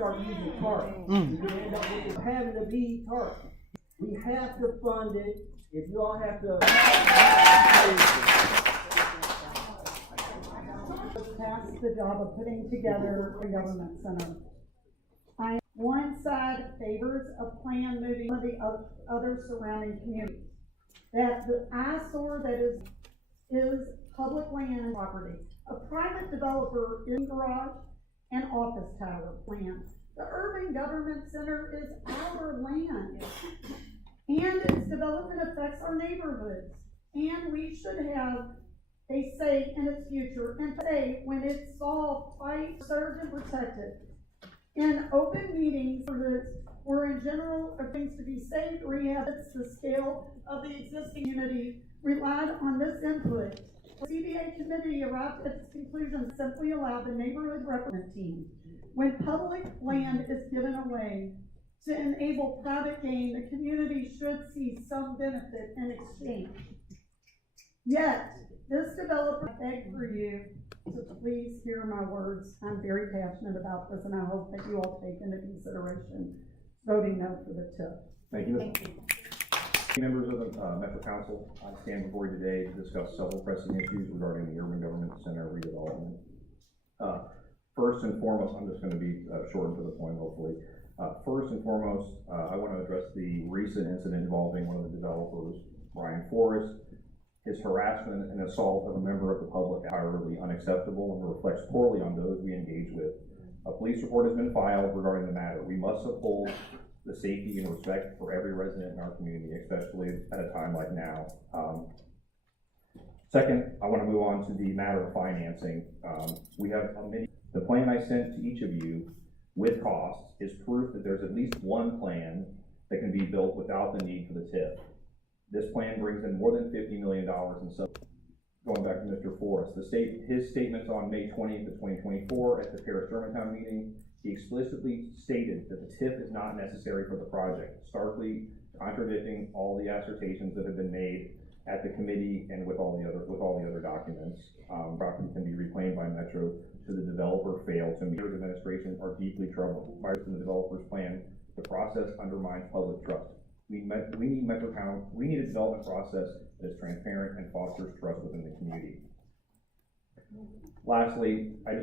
start using tarp. You can end up with it having to be tarp. We have to fund it. If you all have to task the job of putting together a government center. One side favors a plan moving to the other surrounding communities. That the eyesore that is public land and property. A private developer in garage and office tower plan. The urban government center is our land. And its development affects our neighborhoods. And we should have a say in its future, and say when it's solved, fight, served, and protected. In open meetings where in general are things to be saved, rehab, the scale of the existing community relied on this input. The CBA committee arrived at its conclusion simply allowed the neighborhood representative team. When public land is given away to enable private gain, the community should see some benefit in exchange. Yet, this developer begged for you to please hear my words. I'm very passionate about this, and I hope that you all take into consideration voting no for the TIF. Thank you, Ms. Members of the Metro Council, I stand before you today to discuss several pressing issues regarding the Urban Government Center redevelopment. First and foremost, I'm just going to be short and to the point, hopefully. First and foremost, I want to address the recent incident involving one of the developers, Brian Forrest. His harassment and assault of a member of the public are entirely unacceptable and reflects poorly on those we engage with. A police report has been filed regarding the matter. We must uphold the safety and respect for every resident in our community, especially at a time like now. Second, I want to move on to the matter of financing. We have the plan I sent to each of you with costs is proof that there's at least one plan that can be built without the need for the TIF. This plan brings in more than $50 million in sub. Going back to Mr. Forrest, his statements on May 20th of 2024 at the Paris-Germantown meeting, he explicitly stated that the TIF is not necessary for the project, starkly contradicting all the assertions that have been made at the committee and with all the other documents. Property can be reclaimed by Metro should the developer fail to meet. Administration are deeply troubled by the developer's plan. The process undermines public trust. We need a development process that is transparent and fosters trust within the community. Lastly, I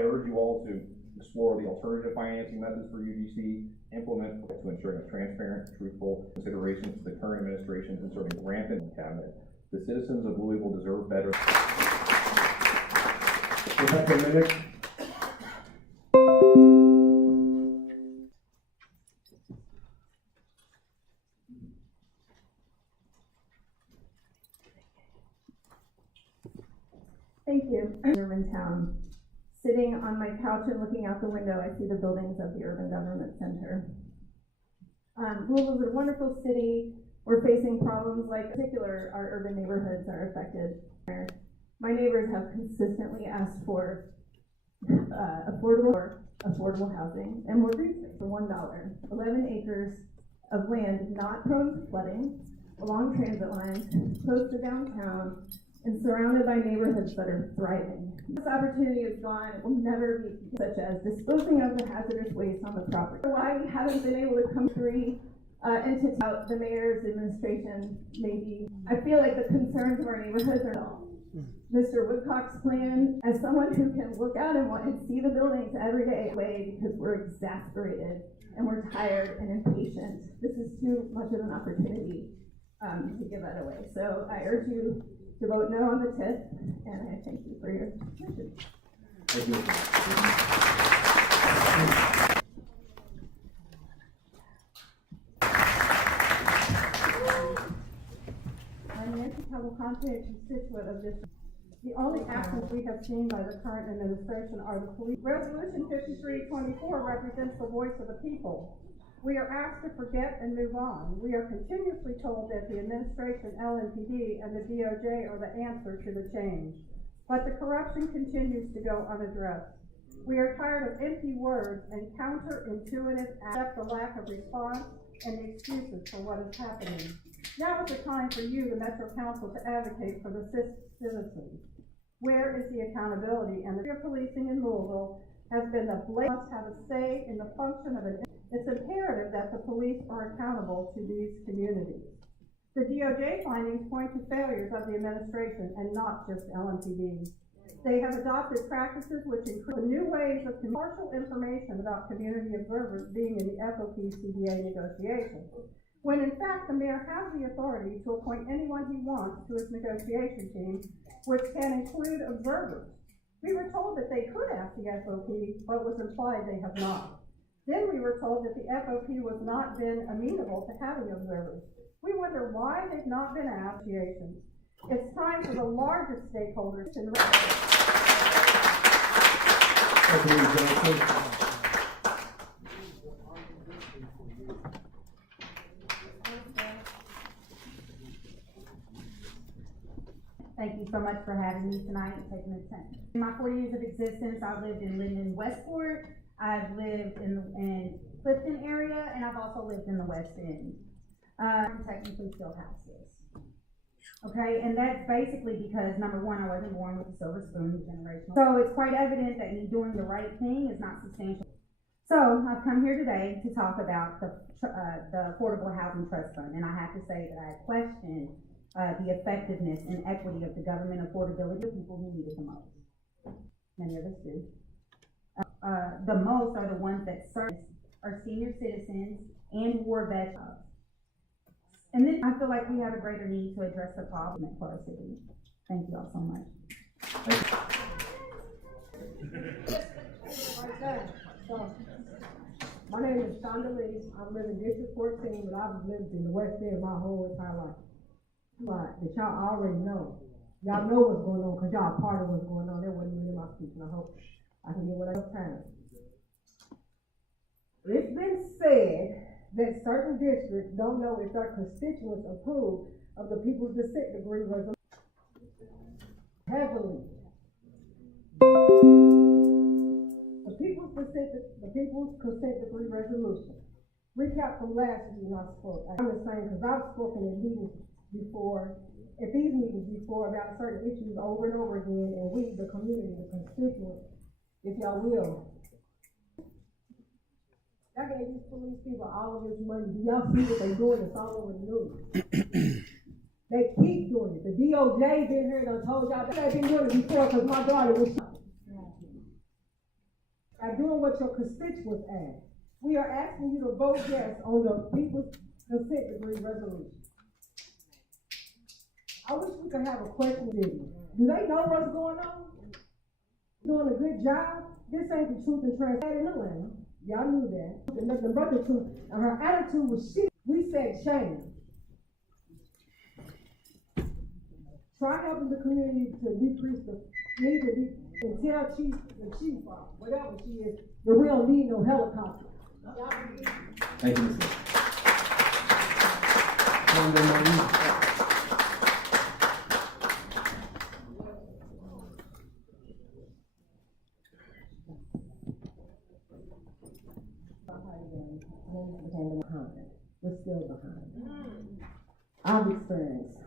urge you all to explore the alternative financing methods for UGC, implement to ensuring a transparent, truthful consideration to the current administration concerning rampant cabinet. The citizens of Louisville deserve better. Thank you. Germantown. Sitting on my couch and looking out the window, I see the buildings of the Urban Government Center. Louisville is a wonderful city. We're facing problems like, in particular, our urban neighborhoods are affected. My neighbors have consistently asked for affordable housing and more green space for $1. 11 acres of land not prone to flooding, along transit lines, close to downtown, and surrounded by neighborhoods that are thriving. This opportunity is gone. It will never be, such as disposing of the hazardous waste on the property. Why we haven't been able to come through and to tell the mayor's administration, maybe. I feel like the concerns of our neighborhoods are all. Mr. Woodcock's plan, as someone who can look out and see the buildings every day, because we're exasperated and we're tired and impatient. This is too much of an opportunity to give that away. So I urge you to vote no on the TIF, and I thank you for your attention. Thank you. I'm Nancy Cavalcante, a constituent of this. The only actions we have seen by the current administration are the police. Resolution 5324 represents the voice of the people. We are asked to forget and move on. We are continuously told that the administration, LMPD, and the DOJ are the answer to the change. But the corruption continues to go unaddressed. We are tired of empty words and counterintuitive acts, the lack of response, and the excuses for what is happening. Now is the time for you, the Metro Council, to advocate for the citizens. Where is the accountability and the policing in Louisville has been that police must have a say in the function of it's imperative that the police are accountable to these communities. The DOJ findings point to failures of the administration and not just LMPD. They have adopted practices which include new ways of partial information about community observers being in the FOP-CBA negotiations, when in fact the mayor has the authority to appoint anyone he wants to his negotiation team, which can include observers. We were told that they could ask the FOP, but was implied they have not. Then we were told that the FOP was not been amenable to having observers. We wonder why they've not been asked negotiations. It's time for the largest stakeholders to Thank you so much for having me tonight and taking the time. In my 4 years of existence, I've lived in Linden, Westport. I've lived in Clifton area, and I've also lived in the West End. Technically still houses. Okay, and that's basically because, number one, I wasn't born with a silver spoon, generational. So it's quite evident that me doing the right thing is not substantial. So I've come here today to talk about the Affordable Housing Trust Fund, and I have to say that I question the effectiveness and equity of the government affordability of people who need it the most. Many of us do. The most are the ones that serve our senior citizens and war veterans. And then I feel like we have a greater need to address the problem for our city. Thank you all so much. My name is Shonda Lee. I live in District 14, but I've lived in the West End my whole entire life. But that y'all already know. Y'all know what's going on because y'all part of what's going on. That wasn't even in my speech, and I hope I can get what I have time. It's been said that certain districts don't know if their constituents approve of the people's consent decree resolution. Heavily. The people's consent decree resolution. Recap from last week when I spoke. I'm just saying because I've spoken in meetings before, at these meetings before, about certain issues over and over again, and we, the community, the constituents, if y'all will. Y'all gave these police people all of this money. Do y'all see what they're doing? It's all over the news. They keep doing it. The DOJ been here and told y'all that they've been doing it before because my daughter was shot. By doing what your constituents ask. We are asking you to vote yes on the people's consent decree resolution. I wish we could have a question with you. Do they know what's going on? Doing a good job? This ain't the truth and transparency in Atlanta. Y'all knew that. And nothing but the truth. And her attitude was shit. We said shame. Try helping the community to decrease the need to be, and tell chief, the chief, whatever she is, that we don't need no helicopter. Thank you, Ms. We're still behind. I've experienced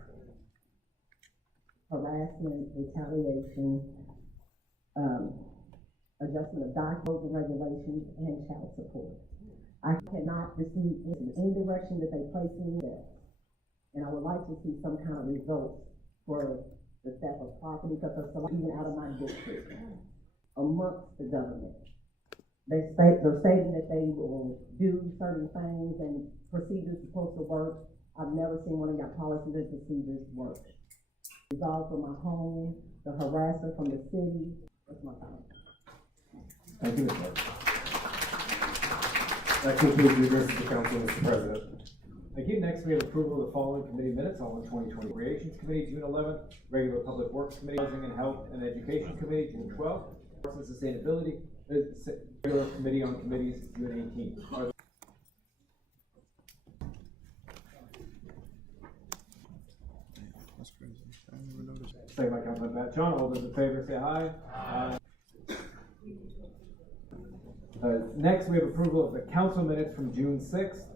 harassment, retaliation, adjustment of documents and regulations, and child support. I cannot receive any direction that they place me in, and I would like to see some kind of results for the theft of property, because it's even out of my district, amongst the government. They're stating that they will do certain things and procedures supposed to work. I've never seen one of your policies and procedures work. Resolved from my home, the harasser from the city. That's my time. Thank you, Ms. Martin. That concludes the address of the council, Mr. President. Thank you. Next, we have approval of the following committee minutes: on the 2020 Recreations Committee, June 11th, Regular Public Works Committee, Housing and Health and Education Committee, June 12th, Arts and Sustainability, Regular Committee on Committees, June 18th. Second by Councilman Batchon. All those in favor say aye. Aye. Next, we have approval of the council minutes from June 6th.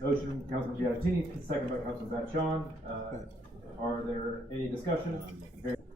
Motion from Councilman Giattini, second by Councilman Batchon. Are there any discussions?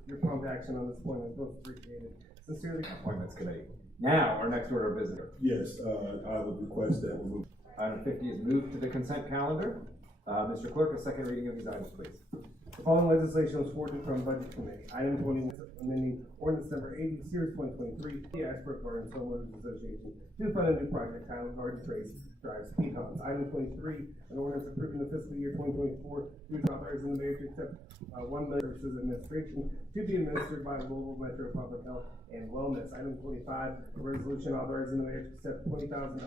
Your prompt action on this point is most appreciated. Sincerely, Appointments Committee. Now, our next order of business. Yes, I would request that we move. Item 50 is moved to the consent calendar. Mr. Clerk, a second reading of these items, please. The following legislation was forwarded from Budget Committee. Item 21, amending ordinance number 80, series 2023, the Ashbrook Gardens Homeowners Association to fund a new project titled Garden Trace Drive Speed Humps. Item 23, an ordinance approving the fiscal year 2024, due to authorizing the mayor to accept $1 million services administration to be administered by Louisville Metro Public Health and Wellness. Item 25, a resolution authorizing the mayor to accept $20,000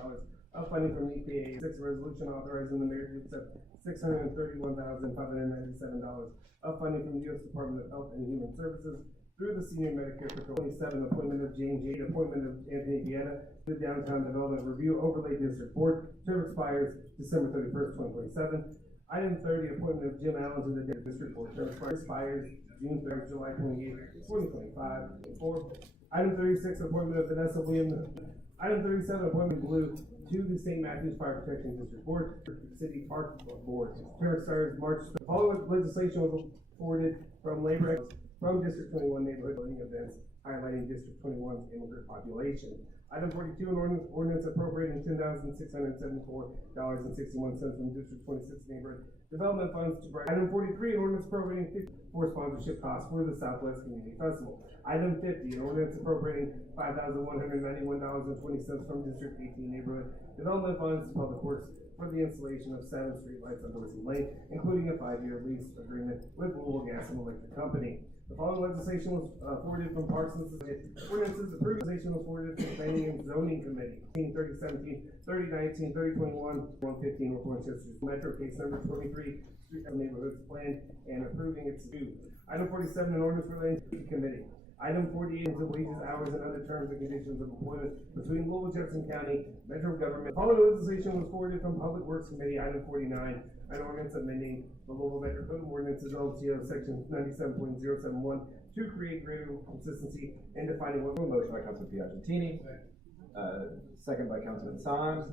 of funding from the EPA. 6, a resolution authorizing the mayor to accept $631,597 of funding from the U.S. Department of Health and Human Services through the Senior Medicare Patrol. 27, appointment of James J. Appointment of Anthony Vieta to the Downtown Development Review Overlay District Board. Term expires December 31st, 2027. Item 30, appointment of Jim Allen to the District Board. Term expires June 3rd, July 28th, 2025. 4. Item 36, appointment of Vanessa Williams. Item 37, appointment Blue to the St. Matthews Fire Protection District Board, City Park Board. Term expires March. The following legislation was forwarded from from District 21 neighborhood building events, highlighting District 21's immigrant population. Item 42, an ordinance appropriating $10,674.61 from District 26 neighborhood development funds to provide. Item 43, an ordinance appropriating for sponsorship costs for the Southwest Community Festival. Item 50, an ordinance appropriating $5,191.20 from District 18 neighborhood development funds to public works for the installation of 7 streetlights on Dorsey Lane, including a 5-year lease agreement with Louisville Gas and Electric Company. The following legislation was forwarded from Parks and Ordinances. Approved legislation was forwarded from Planning and Zoning Committee. 3017, 3019, 3021, 115, North Winchester Metro case number 23, Street and Neighborhoods Plan, and approving its due. Item 47, an ordinance relating to the committee. Item 48 is the wages, hours, and other terms and conditions of employment between Louisville, Jefferson County, Metro government. The following legislation was forwarded from Public Works Committee. Item 49, an ordinance amending the Louisville Metro Code of Ordinances LTO section 97.071 to create greater consistency in defining what. Motion by Councilman Piagentini, second by Councilman Sines.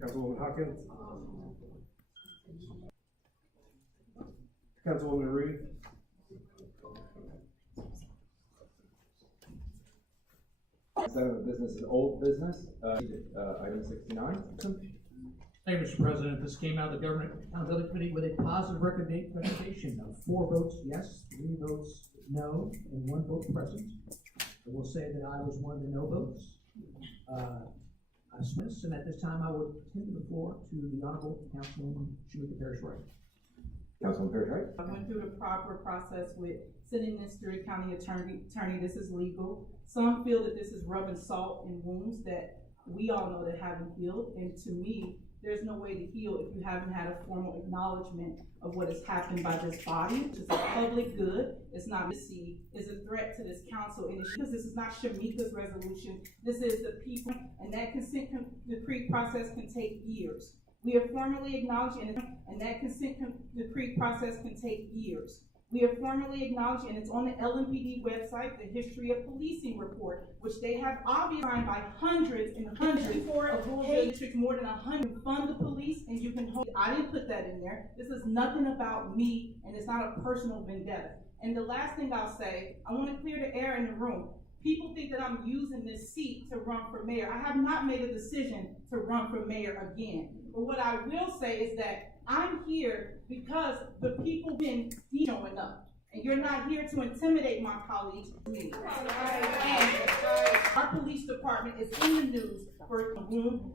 Councilwoman Hawkins. Councilwoman Reed. Item of business is old business. Item 69. Thank you, Mr. President. This came out of the Government Accountability Committee with a positive recommendation of 4 votes yes, 3 votes no, and 1 vote present. I will say that I was one of the no votes. And at this time, I would tend the floor to the Honorable Councilwoman Shamika Parrish-Wright. Councilman Parrish-Wright. I went through the proper process with sitting in Erie County attorney. This is legal. Some feel that this is rubbing salt in wounds that we all know that haven't healed. And to me, there's no way to heal if you haven't had a formal acknowledgement of what has happened by this body, which is a public good. It's not is a threat to this council, and because this is not Shamika's resolution, this is the people, and that consent decree process can take years. We have formally acknowledged, and that consent decree process can take years. We have formally acknowledged, and it's on the LMPD website, the History of Policing report, which they have obviously signed by hundreds and hundreds of Louisville districts, more than 100 fund the police, and you can hold. I didn't put that in there. This is nothing about me, and it's not a personal vendetta. And the last thing I'll say, I want to clear the air in the room. People think that I'm using this seat to run for mayor. I have not made a decision to run for mayor again. But what I will say is that I'm here because the people been showing up. And you're not here to intimidate my colleagues. And our police department is in the news for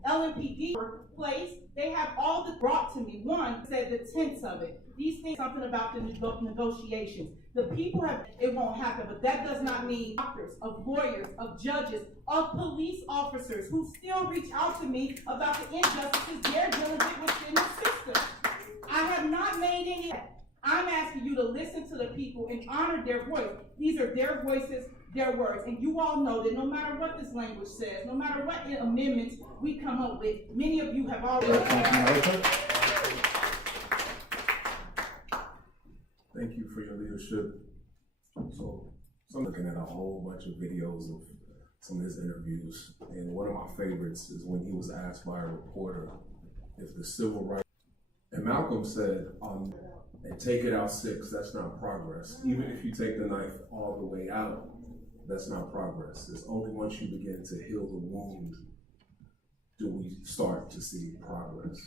LMPD workplace. They have all the brought to me. One said the tenets of it. These things, something about the negotiations. The people have, it won't happen, but that does not mean doctors, of lawyers, of judges, of police officers who still reach out to me about the injustices they're dealing with within the system. I have not made any. I'm asking you to listen to the people and honor their voice. These are their voices, their words. And you all know that no matter what this language says, no matter what amendments we come up with, many of you have already. Thank you for your leadership. So I'm looking at a whole bunch of videos of some of his interviews, and one of my favorites is when he was asked by a reporter if the civil rights. And Malcolm said, and take it out 6, that's not progress. Even if you take the knife all the way out, that's not progress. It's only once you begin to heal the wound do we start to see progress.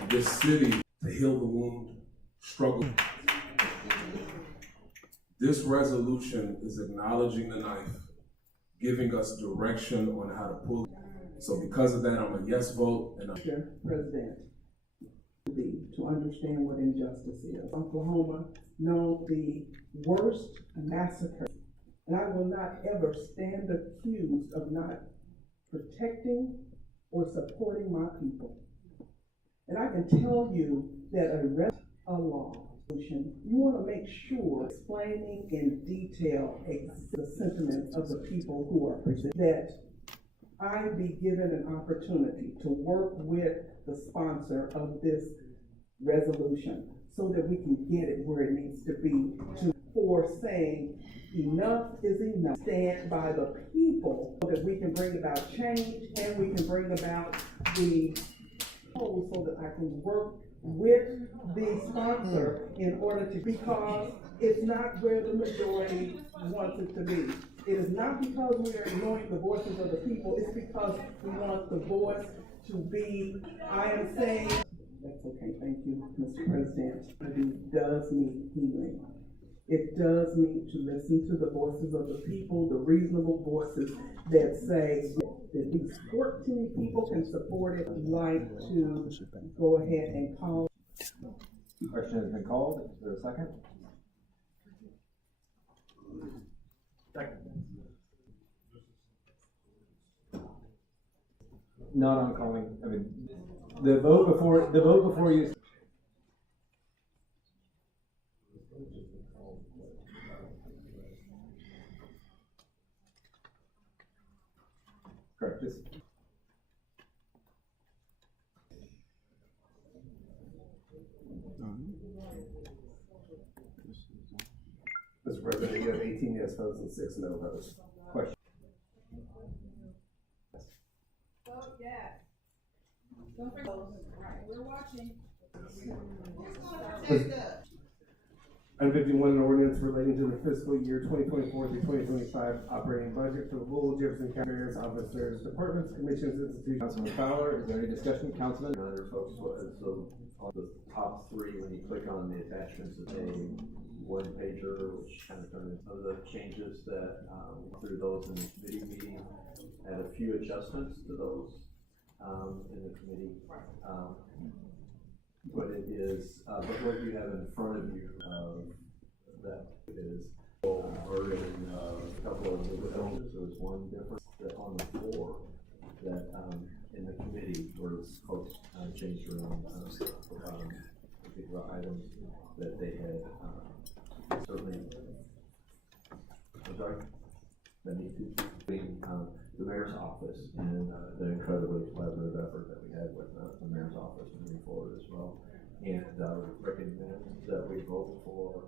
In this city, to heal the wound, struggle. This resolution is acknowledging the knife, giving us direction on how to pull it. So because of that, I'm a yes vote. And Mr. President, to understand what injustice is. Oklahoma known the worst massacre, and I will not ever stand accused of not protecting or supporting my people. And I can tell you that a law, you want to make sure explaining in detail the sentiments of the people who are presented, that I be given an opportunity to work with the sponsor of this resolution so that we can get it where it needs to be, for saying enough is enough. Stand by the people so that we can bring about change and we can bring about the so that I can work with the sponsor in order to, because it's not where the majority wants it to be. It is not because we are ignoring the voices of the people, it's because we want the voice to be, I am saying, that's okay, thank you, Mr. President. It does need healing. It does need to listen to the voices of the people, the reasonable voices that say that these 14 people can support it. I'd like to go ahead and call. Question has been called. Is there a second? Second. Not on calling. I mean, the vote before you. Correct. Just. Mr. President, you have 18 yes votes and 6 no votes. Question. Vote yes. Don't forget, right, we're watching. Item 51, an ordinance relating to the fiscal year 2024 through 2025 operating budget for the Louisville, Jefferson County various officers, departments, commissions, institutions. Councilman Fowler, is there any discussion? Councilman? Other folks, so on the top 3, when you click on the attachments, it's a one pager, which kind of turned into some of the changes that through those in the committee meeting, had a few adjustments to those in the committee. But it is, but what you have in front of you, that is version of a couple of the changes. There's one difference that on the floor that in the committee where folks changed around particular items that they had certainly. I'm sorry. That need to be the mayor's office and the incredibly collaborative effort that we had with the mayor's office moving forward as well. And recommend that we vote for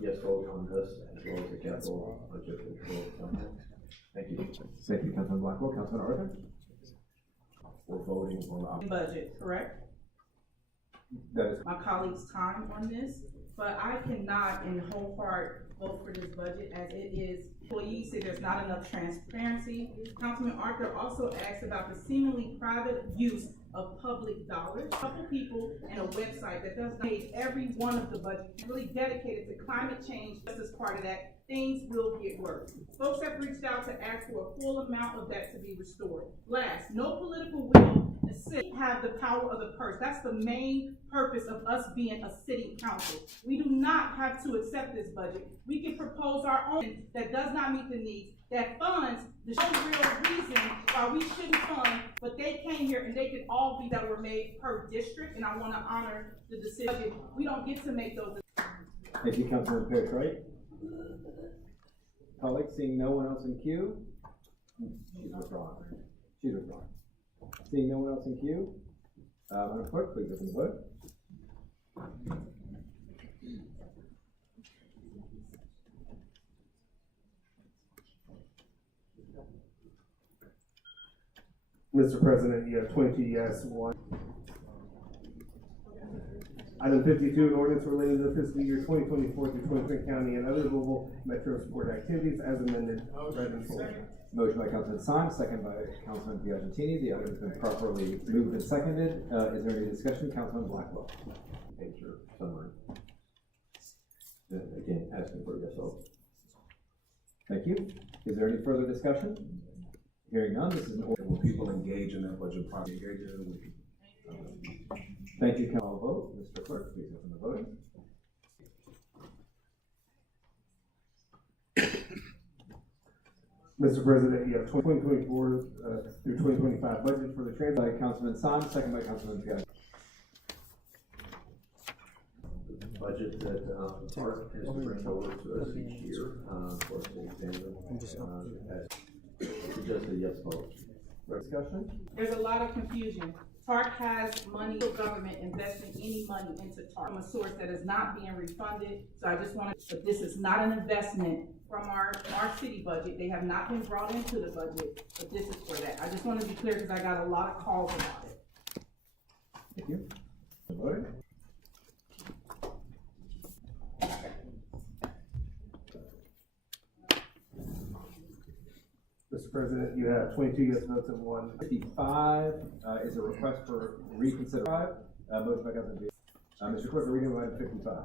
yes vote on this as well as the capital budget control. Thank you. Thank you, Councilman Blackwell. Councilman Arthur? We're voting on the Budget, correct? That is. My colleagues' time on this, but I cannot in whole heart vote for this budget as it is. Employees say there's not enough transparency. Councilman Arthur also asked about the seemingly private use of public dollars. A couple people and a website that does pay every one of the budgets really dedicated to climate change. Just as part of that, things will get worse. Folks have reached out to ask for a full amount of that to be restored. Last, no political will assist have the power of the purse. That's the main purpose of us being a city council. We do not have to accept this budget. We can propose our own that does not meet the needs, that funds the real reason why we shouldn't fund, but they came here and they could all be that were made per district, and I want to honor the decision. We don't get to make those. Thank you, Councilman Pierce, right? Colleagues, seeing no one else in queue? She's withdrawn. She's withdrawn. Seeing no one else in queue? Madam Clerk, please open the vote. Mr. President, you have 22 yes, 1. Item 52, an ordinance relating to the fiscal year 2024 through 2020 county and other Louisville Metro Sport activities as amended, read in full. Motion by Councilman Sines, second by Councilman Piagentini. The item has been properly moved and seconded. Is there any discussion? Councilman Blackwell. Picture summary. Again, asking for yes vote. Thank you. Is there any further discussion? Hearing none, this is an order. When people engage in that budget process, engage in it with Thank you, Council. Vote. Mr. Clerk, please open the voting. Mr. President, you have 2024 through 2025 budget for the transit. By Councilman Sines, second by Councilman Piagentini. Budget that, Park has to bring over to us each year, for us to examine. Just a yes vote. Discussion? There's a lot of confusion. TARC has money, the government investing any money into TARC from a source that is not being refunded. So I just wanted, but this is not an investment from our city budget. They have not been brought into the budget, but this is for that. I just want to be clear because I got a lot of calls about it. Thank you. Voting. Mr. President, you have 22 yes votes and 1. 55 is a request for reconsideration. Motion by Councilman Piagentini. Mr. Clerk, reading of item 55.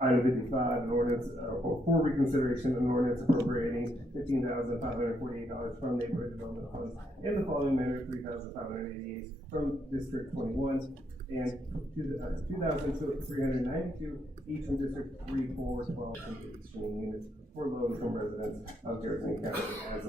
Item 55, an ordinance, or for reconsideration, an ordinance appropriating $15,548 from neighborhood development funds in the following manner: $3,588 from District 21 and $2,392 each from District 3, 4, 12, and 18 units for low-income residents of Garrison County as